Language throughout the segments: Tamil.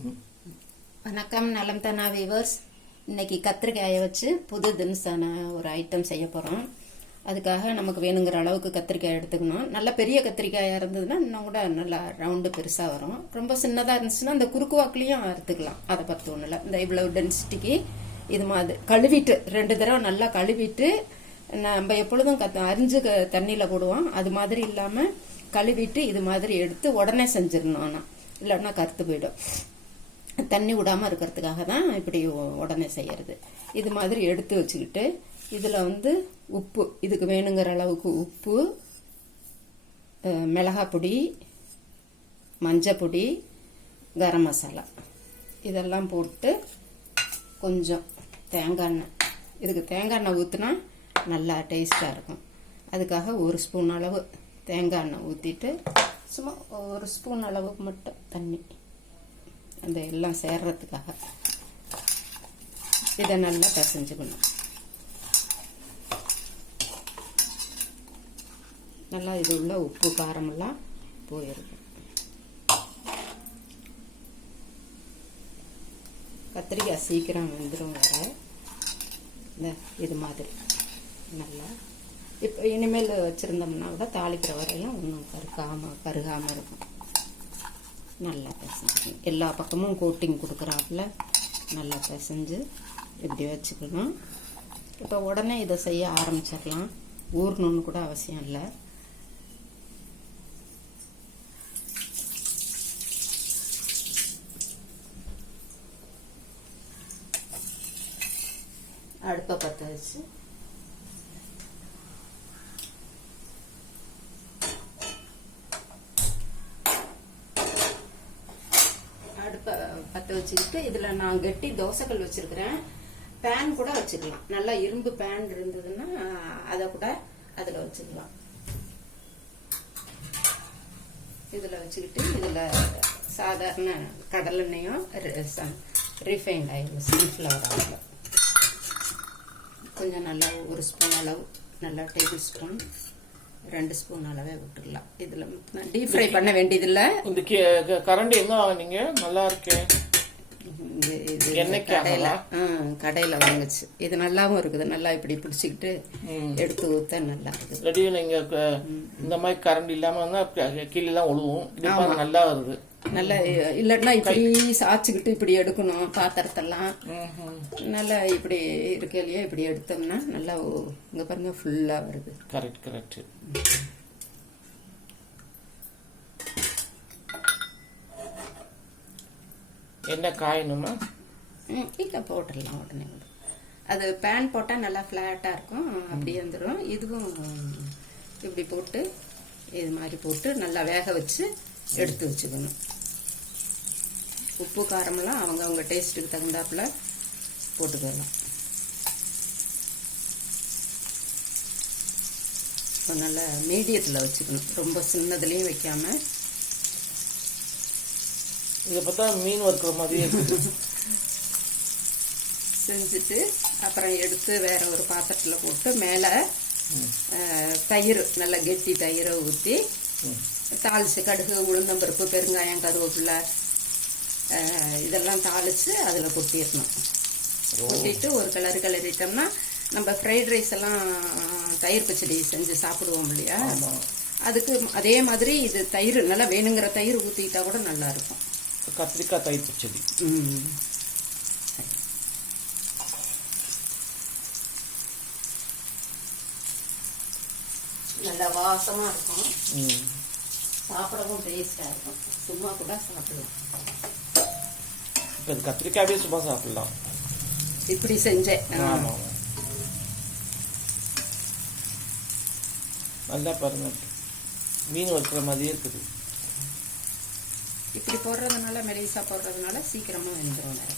வணக்கம் நலம் தனா வீவர்ஸ் இன்னைக்கு கத்திரிக்காயை வச்சு புது தினசான ஒரு ஐட்டம் செய்ய போகிறோம் அதுக்காக நமக்கு வேணுங்கிற அளவுக்கு கத்திரிக்காய் எடுத்துக்கணும். நல்ல பெரிய கத்திரிக்காயாக இருந்ததுன்னா இன்னும் கூட நல்லா ரவுண்டு பெருசாக வரும். ரொம்ப சின்னதாக இருந்துச்சுன்னா அந்த குறுக்கு வாக்குலேயும் அறுத்துக்கலாம். அதை பற்றி ஒன்றும் இல்லை இந்த இவ்வளோ டென்சிட்டிக்கு இது மாதிரி கழுவிட்டு ரெண்டு தடவை நல்லா கழுவிட்டு நம்ம எப்பொழுதும் கத் அரிஞ்சு க தண்ணியில் போடுவோம். அது மாதிரி இல்லாமல் கழுவிட்டு இது மாதிரி எடுத்து உடனே செஞ்சிடணும் ஆனால் இல்லைன்னா கருத்து போயிடும். தண்ணி விடாமல் இருக்கிறதுக்காக தான் இப்படி உடனே செய்யறது. இது மாதிரி எடுத்து வச்சுக்கிட்டு இதில் வந்து உப்பு இதுக்கு வேணுங்கிற அளவுக்கு உப்பு மிளகாப்பொடி மிளகாய் பொடி மஞ்சள் பொடி கரம் மசாலா. இதெல்லாம் போட்டு கொஞ்சம் தேங்காய் எண்ணெய். இதுக்கு தேங்காய் எண்ணெய் ஊற்றினா நல்லா டேஸ்ட்டாக இருக்கும். அதுக்காக ஒரு ஸ்பூன் அளவு தேங்காய் எண்ணெய் ஊற்றிட்டு சும்மா ஒரு ஸ்பூன் அளவுக்கு மட்டும் தண்ணி. அந்த எல்லாம் சேர்றதுக்காக. இதை நல்லா பிசைஞ்சுக்கணும். நல்லா இது உள்ள உப்பு காரமெல்லாம் போயிருக்கும் கத்திரிக்காய் சீக்கிரம் வெந்துடும் வேற. இந்த இது மாதிரி. நல்லா. இப்போ இனிமேல் வச்சுருந்தோம்னா கூட தாளிக்கிற வரையும் ஒன்றும் கருக்காமல் கருகாமல் இருக்கும். நல்லா பிசைஞ்சுக்கணும் எல்லா பக்கமும் கோட்டிங் கொடுக்குறாப்புல நல்லா பிசைஞ்சு இப்படி வச்சுக்கணும். இப்போ உடனே இதை செய்ய ஆரம்பிச்சிடலாம். ஊறணுன்னு கூட அவசியம் இல்லை. அடுப்பை பற்ற வச்சு அடுப்பை பற்ற வச்சுக்கிட்டு இதில் நான் கெட்டி தோசைக்கல் வச்சிருக்கிறேன். பேன் கூட வச்சுக்கலாம். நல்லா இரும்பு பேன் இருந்ததுன்னா அதை கூட அதில் வச்சுக்கலாம். இதில் வச்சுக்கிட்டு இதில் சாதாரண கடலெண்ணையும் ரிஃபைண்ட் ஆயிடும் சன்ஃப்ளவர் ஆயில் கொஞ்சம் நல்லா ஒரு ஸ்பூன் அளவு நல்லா டேபிள் ஸ்பூன் ரெண்டு ஸ்பூன் அளவே விட்டுடலாம். இதில் டீப் ஃப்ரை பண்ண வேண்டியதில்லை. இந்த கி- க- கரண்டி எங்க நல்லா இருக்கேன் கடையில்? கடையில் வாங்குச்சு. இது நல்லாவும் இருக்குது. நல்லா இப்படி பிடிச்சிக்கிட்டு எடுத்து ஊத்த நல்லா இருக்குது. இல்லாட்டி நீங்க க- இந்த மாதிரி கரண்ட் இல்லாம இருந்தா க- கீழே எல்லாம் ஒழுவும் இது பாருங்க நல்லா வருது. நல்லா இல்லாட்டினா இப்படி சாய்ச்சிக்கிட்டு இப்படி எடுக்கணும். பாத்திரத்தெல்லாம். நல்லா இப்படி இருக்கையிலேயே இப்படி எடுத்தோம்னா நல்லா இங்க பாருங்க ஃபுல்லா வருது. கரெக்ட் கரெக்ட் என்ன காயணுமா? ம் இல்லை போட்டுடலாம் உடனே. அது பேன் போட்டால் நல்லா ஃப்ளாட்டாக இருக்கும் அப்படியே வந்துடும் இதுவும் இப்படி போட்டு இது மாதிரி போட்டு நல்லா வேக வச்சு எடுத்து வச்சுக்கணும். உப்பு காரமெல்லாம் அவங்க அவங்க டேஸ்ட்டுக்கு தகுந்தாப்புல போட்டுக்கலாம். இப்போ நல்லா மீடியத்தில் வச்சுக்கணும். ரொம்ப சின்னதுலேயும் வைக்காமல் இதை பார்த்தா மீன் வறுக்கிற மாதிரியே இருக்குது. செஞ்சுட்டு அப்புறம் எடுத்து வேற ஒரு பாத்திரத்தில் போட்டு மேலே தயிர் நல்ல கெட்டி தயிரை ஊற்றி தாளிச்சு கடுகு உளுந்தம்பருப்பு பெருங்காயம் கருவேப்பிலை இதெல்லாம் தாளிச்சு அதில் கொட்டிடணும். கொட்டிட்டு ஒரு கிளறு கிளறிட்டோம்னா நம்ம ஃப்ரைட் ரைஸ் எல்லாம் தயிர் பச்சடி செஞ்சு சாப்பிடுவோம் இல்லையா? அதுக்கு அதே மாதிரி இது தயிர் நல்லா வேணுங்கிற தயிர் ஊற்றிக்கிட்டா கூட நல்லா இருக்கும். கத்திரிக்காய் தயிர் பச்சடி நல்ல வாசமா இருக்கும். சாப்பிடவும் டேஸ்டா இருக்கும் சும்மா கூட சாப்பிடலாம் இப்ப இது கத்திரிக்காவே சும்மா சாப்பிடலாம் இப்படி செஞ்சேன் ஆ. ஆமா நல்லா பாருங்க மீன் வறுக்கிற மாதிரியே இருக்குது இப்படி போடுறதுனால மெலிசா போடுறதுனால சீக்கிரமா வெந்துடும் நிறைய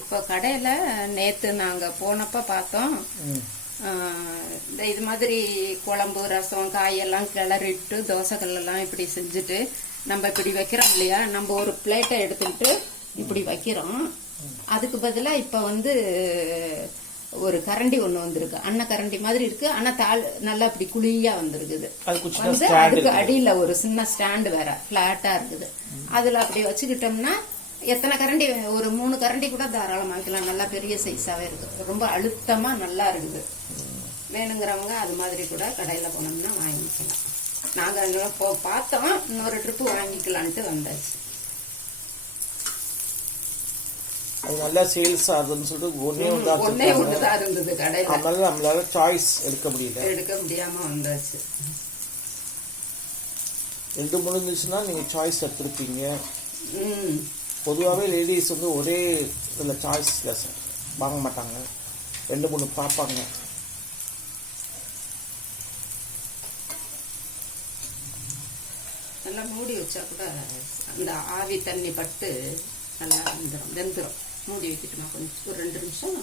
இப்போ கடையில் நேற்று நாங்கள் போனப்போ பார்த்தோம். இந்த இது மாதிரி குழம்பு ரசம் காயெல்லாம் கிளறிட்டு தோசைக்கல்லாம் இப்படி செஞ்சுட்டு நம்ம இப்படி வைக்கிறோம் இல்லையா? நம்ம ஒரு பிளேட்டை எடுத்துக்கிட்டு இப்படி வைக்கிறோம். அதுக்கு பதிலாக இப்போ வந்து ஒரு கரண்டி ஒன்று வந்திருக்கு. அன்ன கரண்டி மாதிரி இருக்கு. ஆனால் தாள் நல்லா இப்படி குழியா வந்திருக்குது. வந்து அதுக்கு. அடியில ஒரு சின்ன ஸ்டாண்டு வேற பிளாட்டா இருக்குது. அதுல அப்படி வச்சுக்கிட்டோம்னா எத்தனை கரண்டி? ஒரு மூணு கரண்டி கூட தாராளமா வைக்கலாம் நல்லா பெரிய சைஸாவே இருக்கு. ரொம்ப அழுத்தமா நல்லா இருக்குது. வேணுங்கிறவங்க அது மாதிரி கூட கடையில போனோம்னா வாங்கிக்கலாம். நாங்க அங்க போ பார்த்தோம் இன்னொரு ட்ரிப்பு வாங்கிக்கலான்ட்டு வந்தாச்சு. அது நல்லா சேல்ஸ் ஆகுதுன்னு சொல்லிட்டு ஒன்னே ஒன்று ஒன்னே ஒண்ணுதான் இருந்தது கடையில. அதனால நம்மளால சாய்ஸ் எடுக்க முடியல. எடுக்க முடியாம வந்தாச்சு. ரெண்டு மூணு இருந்துச்சுன்னா நீங்க சாய்ஸ் எடுத்திருப்பீங்க. பொதுவாகவே லேடிஸ் வந்து ஒரே இதில் சாய்ஸ்ல வாங்க மாட்டாங்க. ரெண்டு மூணு பார்ப்பாங்க. நல்லா மூடி வச்சா கூட அந்த ஆவி தண்ணி பட்டு நல்லா வெந்துடும் வெந்துடும் மூடி வைக்கட்டுமா கொஞ்சம் ஒரு ரெண்டு நிமிஷம்.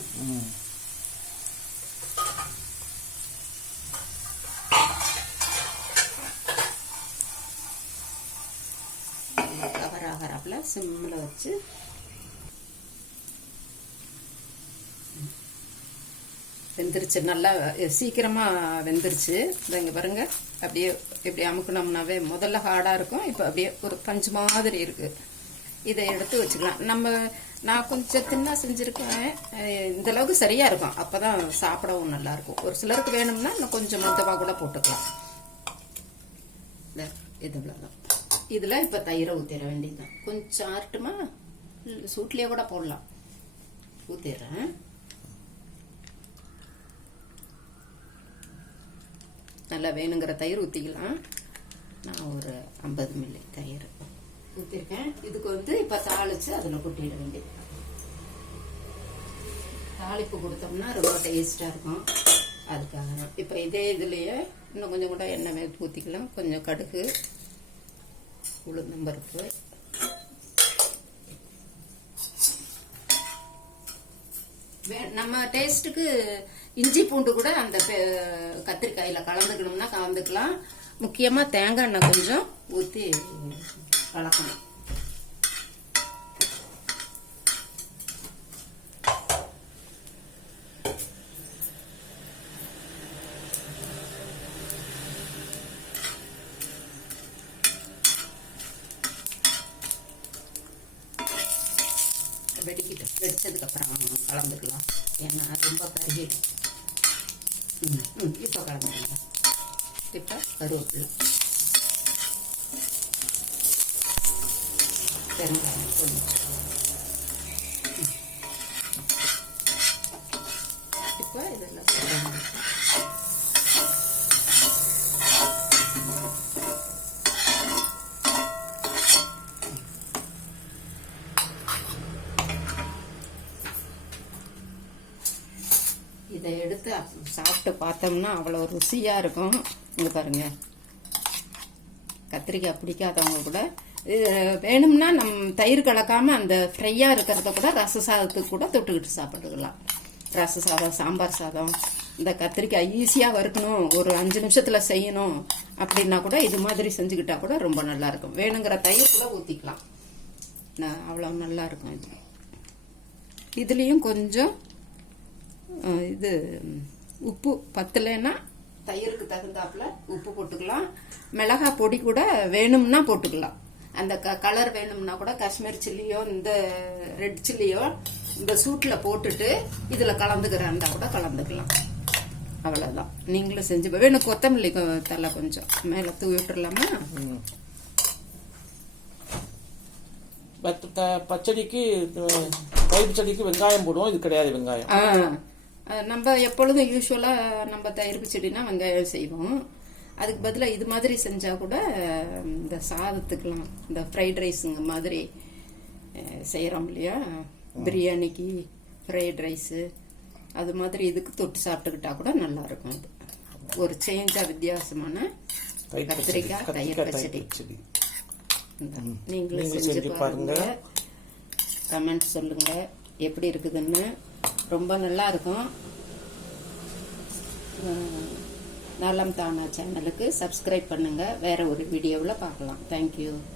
கவர் ஆகிறாப்புல சிம்மில் வச்சு வெந்துருச்சு. நல்லா சீக்கிரமா வெந்துருச்சு. இங்கே இங்க பாருங்க. அப்படியே இப்படி அமுக்குனோம்னாவே முதல்ல ஹார்டா இருக்கும். இப்போ அப்படியே ஒரு பஞ்சு மாதிரி இருக்கு. இதை எடுத்து வச்சுக்கலாம். நம்ம நான் கொஞ்சம் தின்னா செஞ்சிருக்கேன். இந்த அளவுக்கு சரியா இருக்கும். அப்பதான் சாப்பிடவும் நல்லா இருக்கும். ஒரு சிலருக்கு வேணும்னா இன்னும் கொஞ்சம் மொத்தமா கூட போட்டுக்கலாம். இந்த இது இவ்வளவுதான். இதுல இப்ப தயிரை ஊத்திட வேண்டியதுதான். கொஞ்சம் ஆர்ட்டுமா? இல்ல, சூட்லயே கூட போடலாம். ஊத்திடுறேன். நல்லா வேணுங்கிற தயிர் ஊற்றிக்கலாம் நான் ஒரு ஐம்பது மில்லி தயிர் ஊற்றிருக்கேன் இதுக்கு வந்து இப்போ தாளித்து அதில் கொட்டிட வேண்டியது. தாளிப்பு கொடுத்தோம்னா ரொம்ப டேஸ்ட்டாக இருக்கும். அதுக்காக தான். இப்போ இதே இதுலேயே இன்னும் கொஞ்சம் கூட எண்ணெய் ஊற்றிக்கலாம் கொஞ்சம் கடுகு உளுந்தம்பருப்பு வே- நம்ம டேஸ்ட்டுக்கு இஞ்சி பூண்டு கூட அந்த கத்திரிக்காயில கலந்துக்கணும்னா கலந்துக்கலாம். முக்கியமா தேங்காய் எண்ணெய் கொஞ்சம் ஊத்தி கலக்கணும். வெடிக்கிட்டு வெடிச்சதுக்கு அப்புறம் கலந்துக்கலாம். ஏன்னா ரொம்ப கருகிடும். இப்போ கலந்துக்கலாம் இப்போ கருவேப்பிலை பெருங்காயம் கொஞ்சம் இப்போ இதெல்லாம் இதை எடுத்து சாப்பிட்டு பார்த்தோம்னா அவ்வளோ ருசியாக இருக்கும். இங்கே பாருங்க. கத்திரிக்காய் பிடிக்காதவங்க கூட இது வேணும்னா நம் தயிர் கலக்காமல் அந்த ஃப்ரையாக இருக்கிறத கூட ரச சாதத்துக்கு கூட தொட்டுக்கிட்டு சாப்பிட்டுக்கலாம். ரச சாதம் சாம்பார் சாதம் இந்த கத்திரிக்காய் ஈஸியாக வறுக்கணும். ஒரு அஞ்சு நிமிஷத்தில் செய்யணும் அப்படின்னா கூட இது மாதிரி செஞ்சுக்கிட்டா கூட ரொம்ப நல்லாயிருக்கும் வேணுங்கிற தயிர் கூட ஊற்றிக்கலாம் அவ்வளோ நல்லாயிருக்கும் இது. இதுலேயும் கொஞ்சம் இது உப்பு பத்தலைன்னா தயிருக்கு தகுந்தாப்புல உப்பு போட்டுக்கலாம். மிளகாய் பொடி கூட வேணும்னா போட்டுக்கலாம். அந்த க கலர் வேணும்னா கூட காஷ்மீர் சில்லியோ இந்த ரெட் சில்லியோ இந்த சூட்டில் போட்டுட்டு இதில் கலந்துக்கிறேன்டா கூட கலந்துக்கலாம். அவ்வளோதான் நீங்களும் செஞ்சு வேணும் கொத்தமல்லி தலை கொஞ்சம். மேலே தூவி விட்டுறலாமா? ம். பத்- த- பச்சடிக்கு அஹ், தயிர் பச்சடிக்கு வெங்காயம் போடுவோம். இது கிடையாது வெங்காயம். ஆ. நம்ம எப்பொழுதும் யூஸ்வலாக நம்ம தயிர் பச்சடினா வெங்காயம் செய்வோம். அதுக்கு பதிலாக இது மாதிரி செஞ்சால் கூட இந்த சாதத்துக்கெலாம் இந்த ஃப்ரைட் ரைஸுங்க மாதிரி செய்கிறோம் இல்லையா? பிரியாணிக்கு ஃப்ரைட் ரைஸு அது மாதிரி இதுக்கு தொட்டு சாப்பிட்டுக்கிட்டா கூட நல்லா இருக்கும் அது. ஒரு சேஞ்சாக வித்தியாசமான கத்திரிக்காய் தயிர் பச்சடி நீங்களும் செஞ்சு பாருங்க. கமெண்ட் சொல்லுங்க. எப்படி இருக்குதுன்னு ரொம்ப நல்லா இருக்கும். நலம் தானா சேனலுக்கு சப்ஸ்கிரைப் பண்ணுங்கள் வேறு ஒரு வீடியோவில் பார்க்கலாம். தேங்க்யூ